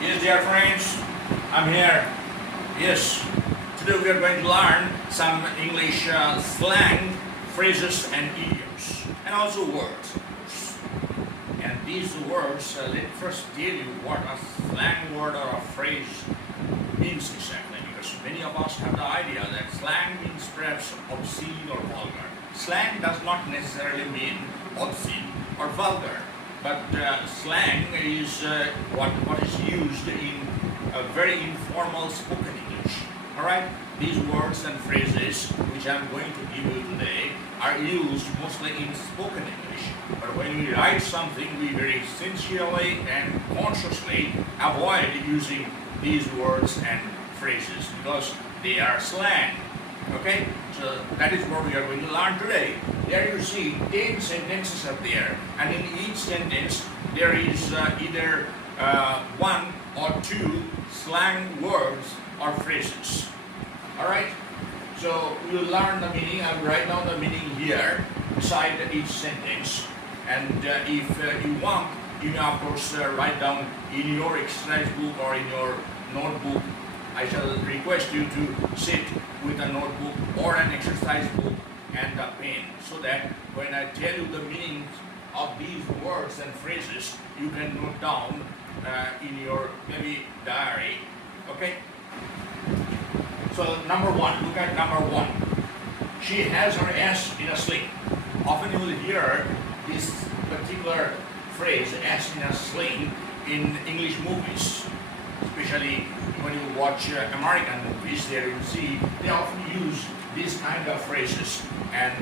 Yes, dear friends, I'm here. Yes, today we are going to learn some English slang, phrases and idioms, and also words. And these words, let me first tell you what a slang word or a phrase means exactly, because many of us have the idea that slang means perhaps obscene or vulgar. Slang does not necessarily mean obscene or vulgar. But slang is what is used in a very informal spoken English. Alright? These words and phrases which I'm going to give you today are used mostly in spoken English. But when we write something, we very sincerely and consciously avoid using these words and phrases because they are slang. Okay? So that is what we are going to learn today. There you see 10 sentences are there, and in each sentence there is either one or two slang words or phrases. Alright? So we will learn the meaning. I will write down the meaning here beside each sentence. And if you want, you may of course write down in your exercise book or in your notebook. I shall request you to sit with a notebook or an exercise book and a pen, so that when I tell you the meanings of these words and phrases, you can note down in your maybe diary. Okay? So number one, look at number one. She has her ass in a sling. Often you will hear this particular phrase, ass in a sling, in English movies. Especially when you watch American movies, there you see they often use these kind of phrases and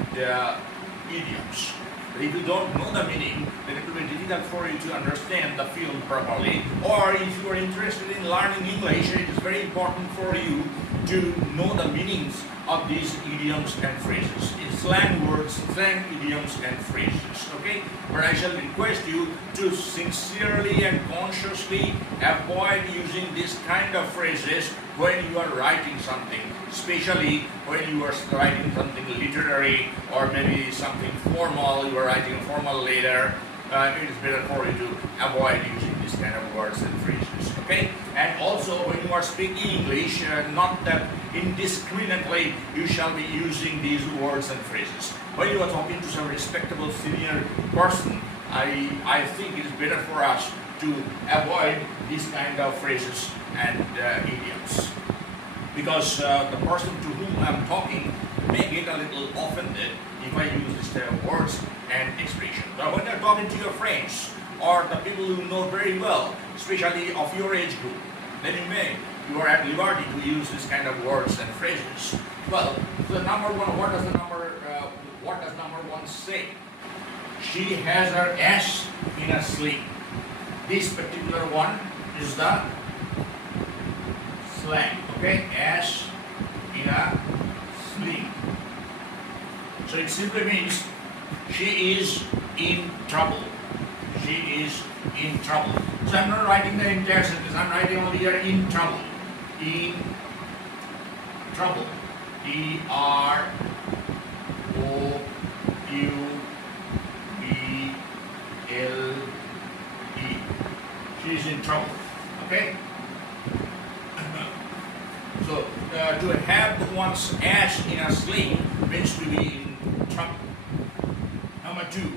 idioms. But if you don't know the meaning, then it will be difficult for you to understand the film properly. Or if you are interested in learning English, it is very important for you to know the meanings of these idioms and phrases. It's slang words, slang idioms and phrases. Okay? But I shall request you to sincerely and consciously avoid using this kind of phrases when you are writing something, especially when you are writing something literary or maybe something formal, you are writing a formal letter. It is better for you to avoid using this kind of words and phrases. Okay? And also when you are speaking English, not that indiscriminately you shall be using these words and phrases. When you are talking to some respectable senior person, I think it is better for us to avoid these kind of phrases and idioms. Because the person to whom I am talking may get a little offended if I use this type of words and expressions. But when you're talking to your friends or the people you know very well, especially of your age group, then you are at liberty to use this kind of words and phrases. Well, the number one, what does number one say? She has her ass in a sling. This particular one is the slang. Okay, ass in a sling. So it simply means she is in trouble. She is in trouble. So I'm not writing the entire sentence. I'm writing only here in trouble. In trouble. T-R-O-U-B-L-E. She is in trouble. Okay? So to have one's ass in a sling means to be in trouble. Number two,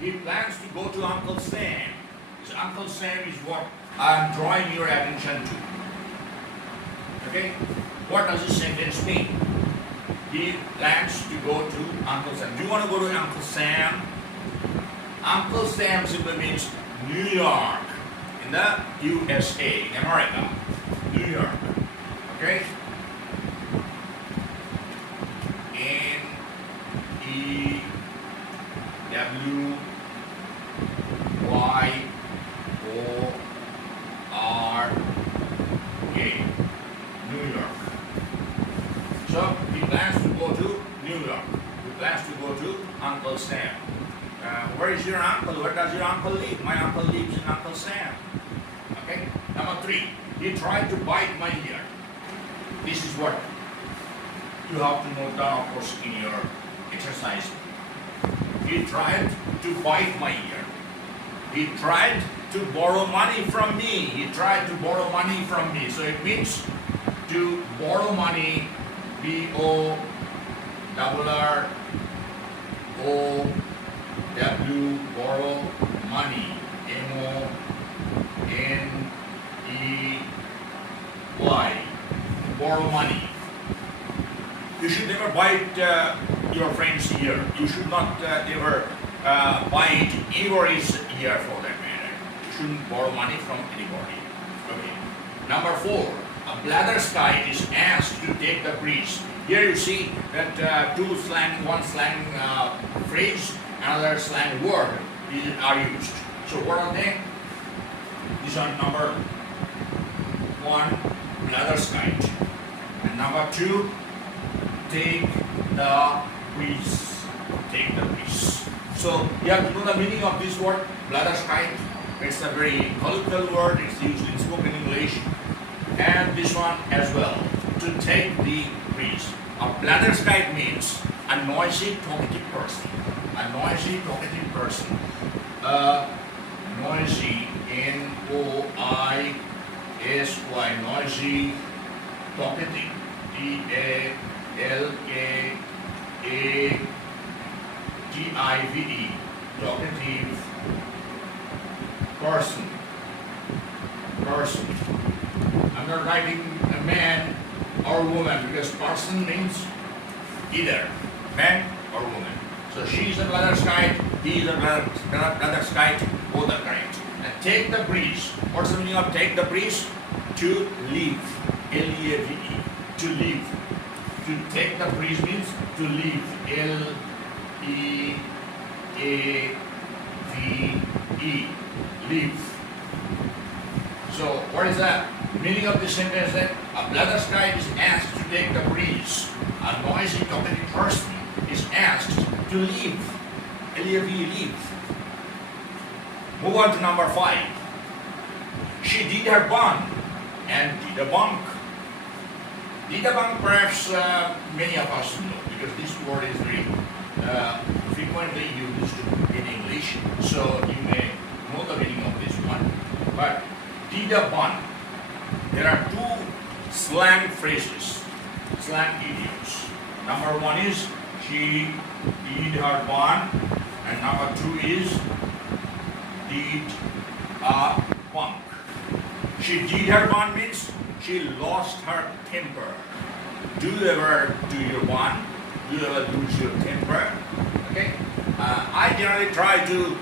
he plans to go to Uncle Sam. So Uncle Sam is what I'm drawing your attention to. Okay? What does this sentence mean? He plans to go to Uncle Sam. Do you want to go to Uncle Sam? Uncle Sam simply means New York in the USA, in America. New York. Okay? N-E-W-Y-O-R-K. New York. So he plans to go to New York. He plans to go to Uncle Sam. Where is your uncle? Where does your uncle live? My uncle lives in Uncle Sam. Okay? Number three, he tried to bite my ear. This is what you have to note down, of course, in your exercise. He tried to bite my ear. He tried to to borrow money from me. He tried to borrow money from me. So it means to borrow money, B-O-R-R-O-W, borrow money, M-O-N-E-Y, borrow money. You should never bite your friend's ear. You should not ever bite anybody's ear for that matter. You shouldn't borrow money from anybody. Okay. Number 4, a blatherskite is asked to take the breeze. Here you see that one slang phrase, another slang word are used. So what are they? These are number 1, blatherskite, and number 2, take the breeze. Take the breeze. So you have to know the meaning of this word, blatherskite. It's a very colloquial word. It's used in spoken English, and this one as well. To take the breeze. A blatherskite means a noisy, talkative person. A noisy, talkative person. Noisy, N-O-I-S-Y, noisy, talkative, T-A-L-K-A-T-I-V-E, talkative person. I'm not writing a man or woman because person means either man or woman. So she is a blatherskite, he is a blatherskite, both are correct. And take the breeze. What's the meaning of take the breeze? To leave. L-E-A-V-E. To leave. To take the breeze means to leave. L-E-A-V-E. Leave. So what is that? Meaning of this sentence that a blatherskite is asked to take the breeze. A noisy, talkative person is asked to leave. L-E-A-V-E, leave. Move on to number 5. She did her bun and did a bunk. Did a bunk perhaps many of us know because this word is very frequently used in English. So you may know the meaning of this one. But did a bun. There are 2 slang phrases, slang idioms. Number 1 is she did her bun, and number 2 is did a bunk. She did her bun means she lost her temper. Do you ever do your bun? Do you ever lose your temper? Okay. I generally try to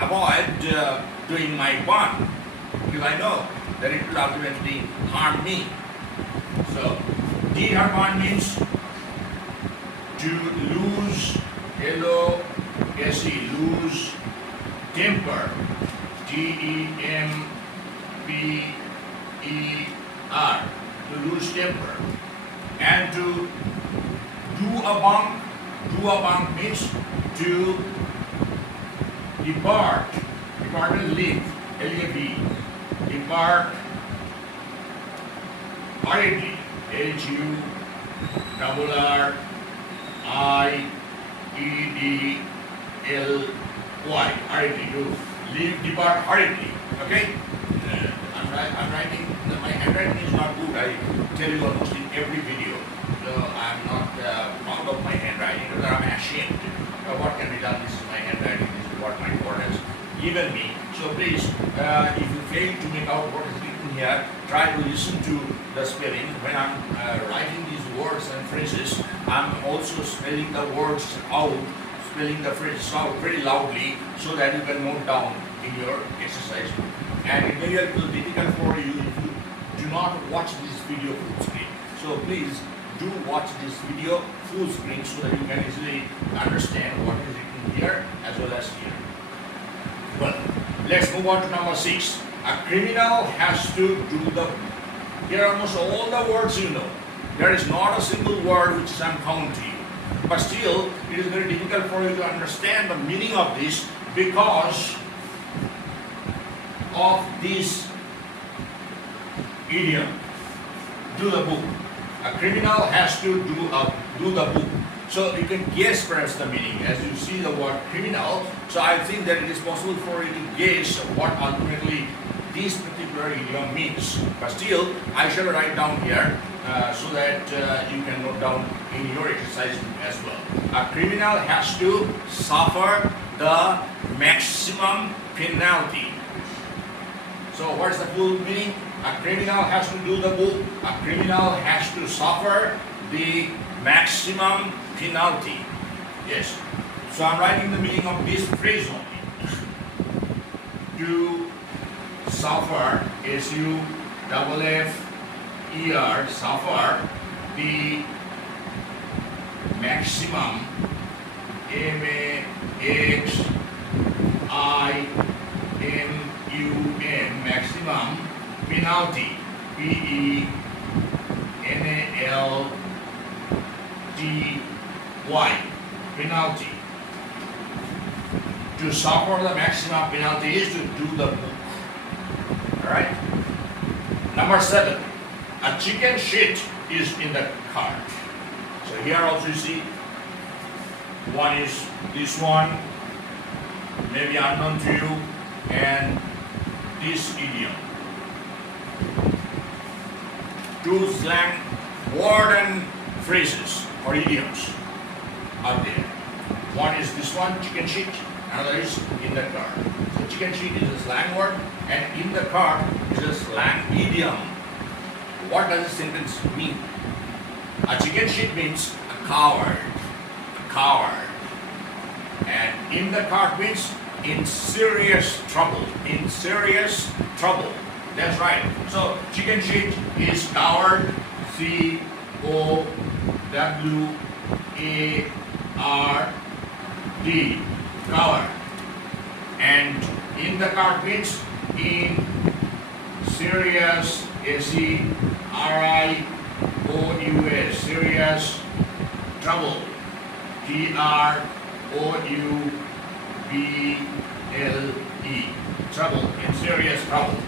avoid doing my bun because I know that it will ultimately harm me. So, did her bun means to lose, L-O-S-E, lose temper, T-E-M-P-E-R, to lose temper. And to do a bunk means to depart and leave, L-E-A-V, depart hurriedly, H-U-R-R-I-E-D-L-Y, hurriedly, you leave, depart hurriedly, okay? I'm writing, my handwriting is not good, I tell you almost in every video. So I'm not proud of my handwriting, rather I'm ashamed. What can be done, this is my handwriting, this is what my board has given me. So please, if you fail to make out what is written here, try to listen to the spelling. When I'm writing these words and phrases, I'm also spelling the words out, spelling the phrases out very loudly so that you can note down in your exercise book. And it may be a little difficult for you if you do not watch this video full screen. So please do watch this video full screen so that you can easily understand what is written here as well as here. Well, let's move on to number 6. A criminal has to do the... Here are almost all the words you know. There is not a single word which is unknown to you. But still, it is very difficult for you to understand the meaning of this because of this idiom. Do the book. A criminal has to do the book. So you can guess perhaps the meaning as you see the word criminal. So I think that it is possible for you to guess what ultimately this particular idiom means. But still, I shall write down here so that you can note down in your exercise as well. A criminal has to suffer the maximum penalty. So what is the full meaning? A criminal has to do the book. A criminal has to suffer the maximum penalty. Yes. So I'm writing the meaning of this phrase only. To suffer, S-U-F-F-E-R, suffer the maximum, M-A-X-I-M-U-M, maximum penalty, P-E-N-A-L-T-Y, penalty. To suffer the maximum penalty is to do the book. Alright? Number 7. A chicken shit is in the cart. So here also you see one is this one, maybe unknown to you, and this idiom. Two slang word and phrases or idioms are there. One is this one, chicken shit, another is in the cart. So chicken shit is a slang word and in the cart is a slang idiom. What does this sentence mean? A chicken shit means a coward. And in the cart means in serious trouble. That's right. So chicken shit is coward, C-O-W-A-R-D, coward. And in the cart means in serious, S-E-R-I-O-U-S, serious trouble, T-R-O-U-B-L-E, trouble, in serious trouble.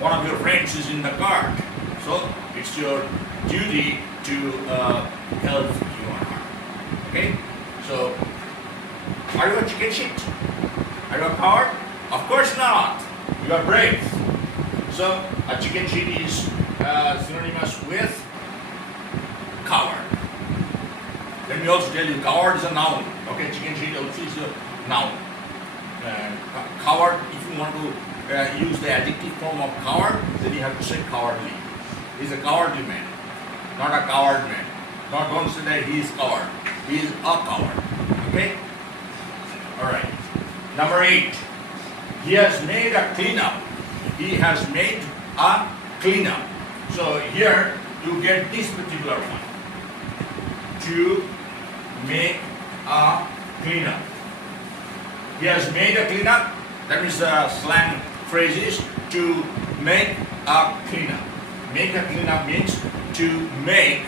One of your friends is in the cart, so it's your duty to help you or her. Okay? So, are you a chicken shit? Are you a coward? Of course not. You are brave. So, a chicken shit is synonymous with coward. Let me also tell you, coward is a noun. Okay, chicken shit also is a noun. Coward, if you want to use the adjective form of coward, then you have to say cowardly. He's a cowardly man, not a coward man. Don't say that he is coward. He is a coward. Okay? Alright. Number 8. He has made a cleanup. He has made a cleanup. So here you get this particular one. To make a cleanup. He has made a cleanup. That means the slang phrase is to make a cleanup. Make a cleanup means to make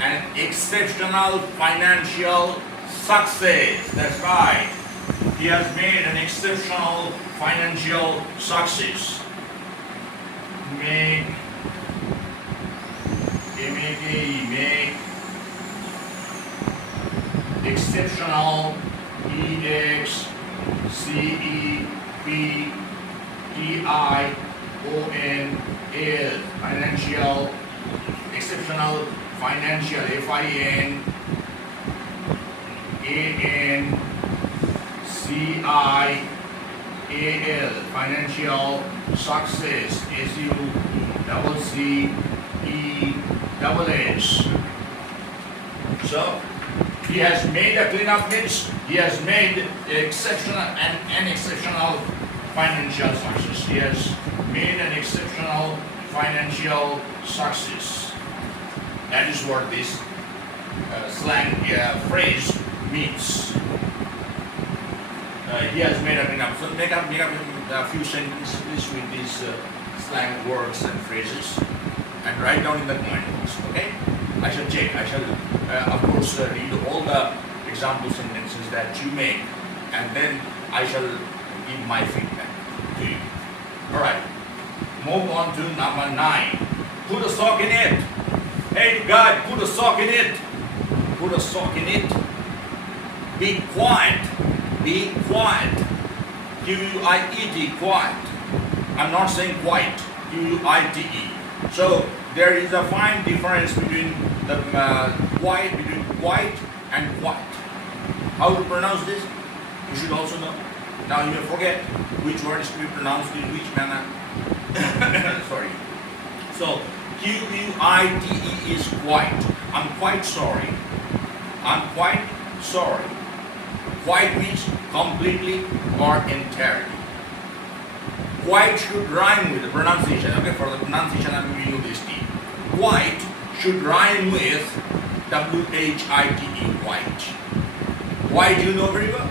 an exceptional financial success. That's right. He has made an exceptional financial success. Make exceptional, E-X-C-E-P-T-I-O-N-L, financial, exceptional, financial, F-I-N-A-N-C-I-A-L, financial success, S-U-C-C-E-S-S. So, he has made a cleanup means he has made an exceptional financial success. He has made an exceptional financial success. That is what this slang phrase means. He has made a cleanup. So make up a few sentences with these slang words and phrases and write down in the comment box. Okay? I shall check. I shall, of course, read all the example sentences that you make, and then I shall give my feedback to you. All right. Move on to number 9. Put a sock in it. Hey guy, put a sock in it. Put a sock in it. Be quiet. Be quiet. Q-U-I-E-T, quiet. I'm not saying quiet. Q-U-I-T-E. So there is a fine difference between the quiet and quiet. How to pronounce this? You should also know. Now you may forget which word is to be pronounced in which manner. Sorry. So Q-U-I-T-E is quite. I'm quite sorry. I'm quite sorry. Quite means completely or entirely. Quite should rhyme with the pronunciation. Okay, for the pronunciation I'm giving you this T. Quite should rhyme with W-H-I-T-E, white. White you know very well.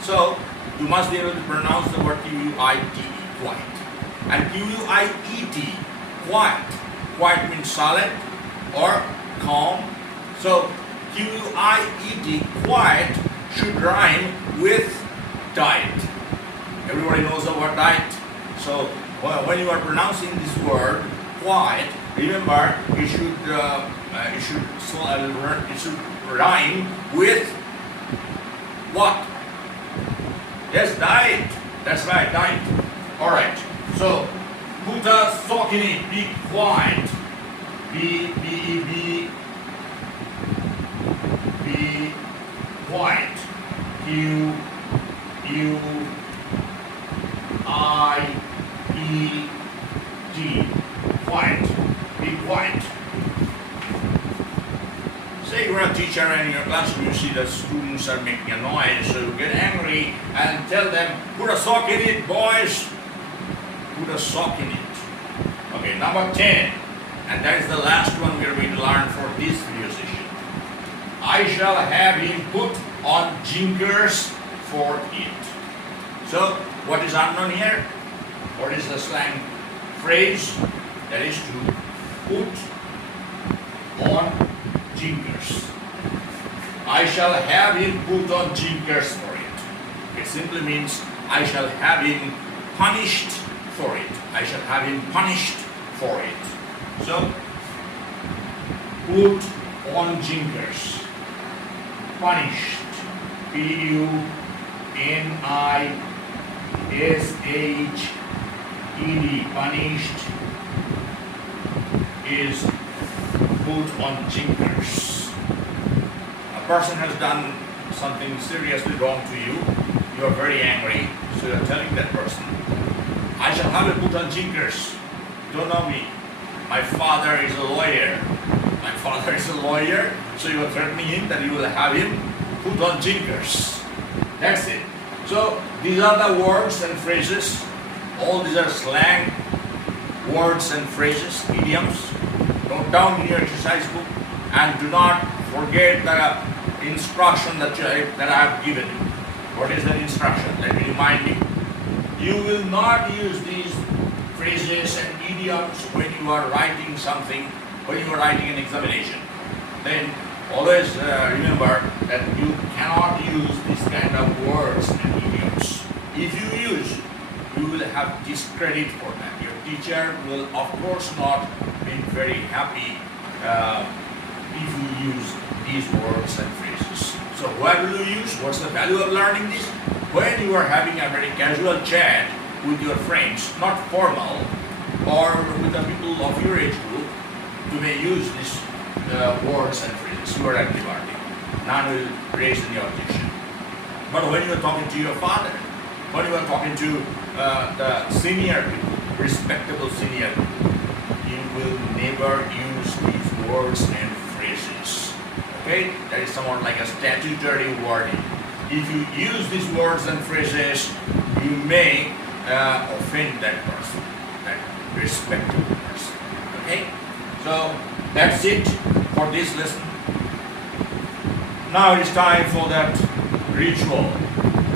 So you must be able to pronounce the word Q-U-I-T-E, quiet. And Q-U-I-E-T, quiet. Quiet means silent or calm. So Q-U-I-E-T, quiet, should rhyme with diet. Everybody knows the word diet. So when you are pronouncing this word quiet, remember it should rhyme with what? Yes, diet. That's right, diet. All right. So put a sock in it. Be quiet. Be quiet. Q-U-I-E-T. Quiet. Be quiet. Say you're a teacher and in your classroom you see that students are making a noise, so you get angry and tell them, put a sock in it, boys. Put a sock in it. Okay, number 10. And that is the last one we are going to learn for this video session. I shall have him put on jinkers for it. So, what is unknown here? What is the slang phrase? That is to put on jinkers. I shall have him put on jinkers for it. It simply means I shall have him punished for it. I shall have him punished for it. So, put on jinkers. Punished. P-U-N-I-S-H-E-D. Punished is put on jinkers. A person has done something seriously wrong to you. You are very angry, so you are telling that person, I shall have him put on jinkers. You don't know me. My father is a lawyer. My father is a lawyer, so you are threatening him that you will have him put on jinkers. That's it. So these are the words and phrases. All these are slang words and phrases, idioms. Note down in your exercise book and do not forget the instruction that I have given you. What is that instruction? Let me remind you. You will not use these phrases and idioms when you are writing something, when you are writing an examination. Then always remember that you cannot use this kind of words and idioms. If you use, you will have discredit for that. Your teacher will of course not be very happy if you use these words and phrases. So what will you use? What's the value of learning this? When you are having a very casual chat with your friends, not formal, or with the people of your age group, you may use these words and phrases. You are at liberty. None will raise any objection. But when you are talking to your father, when you are talking to the senior people, respectable senior people, you will never use these words and phrases. Okay? That is somewhat like a statutory wording. If you use these words and phrases, you may offend that person, that respectable person. Okay? So that's it for this lesson. Now it is time for that ritual,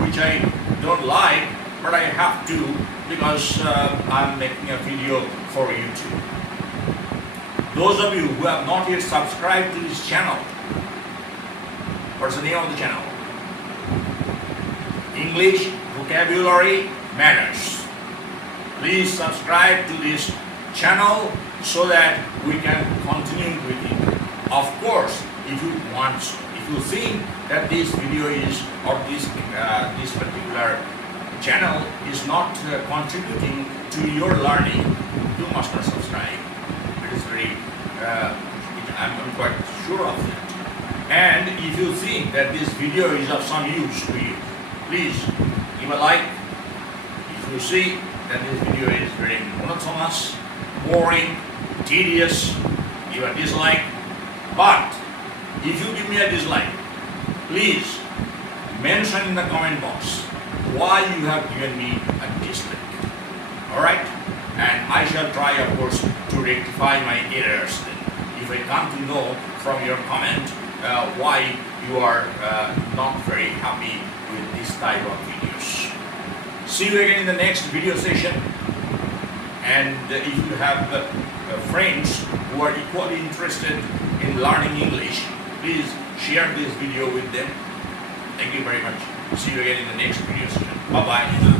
which I don't like, but I have to because I'm making a video for YouTube. Those of you who have not yet subscribed to this channel, what's the name of the channel? English Vocabulary Matters. Please subscribe to this channel so that we can continue with it. Of course, if you think that this video is, or this particular channel is not contributing to your learning, you must not subscribe. It is very, I'm quite sure of that. And if you think that this video is of some use to you, please give a like. If you see that this video is very monotonous, boring, tedious, give a dislike. But if you give me a dislike, please mention in the comment box why you have given me a dislike. Alright? And I shall try, of course, to rectify my errors then. If I come to know from your comment why you are not very happy with this type of videos. See you again in the next video session. And if you have friends who are equally interested in learning English, please share this video with them. Thank you very much. See you again in the next video session. Bye-bye.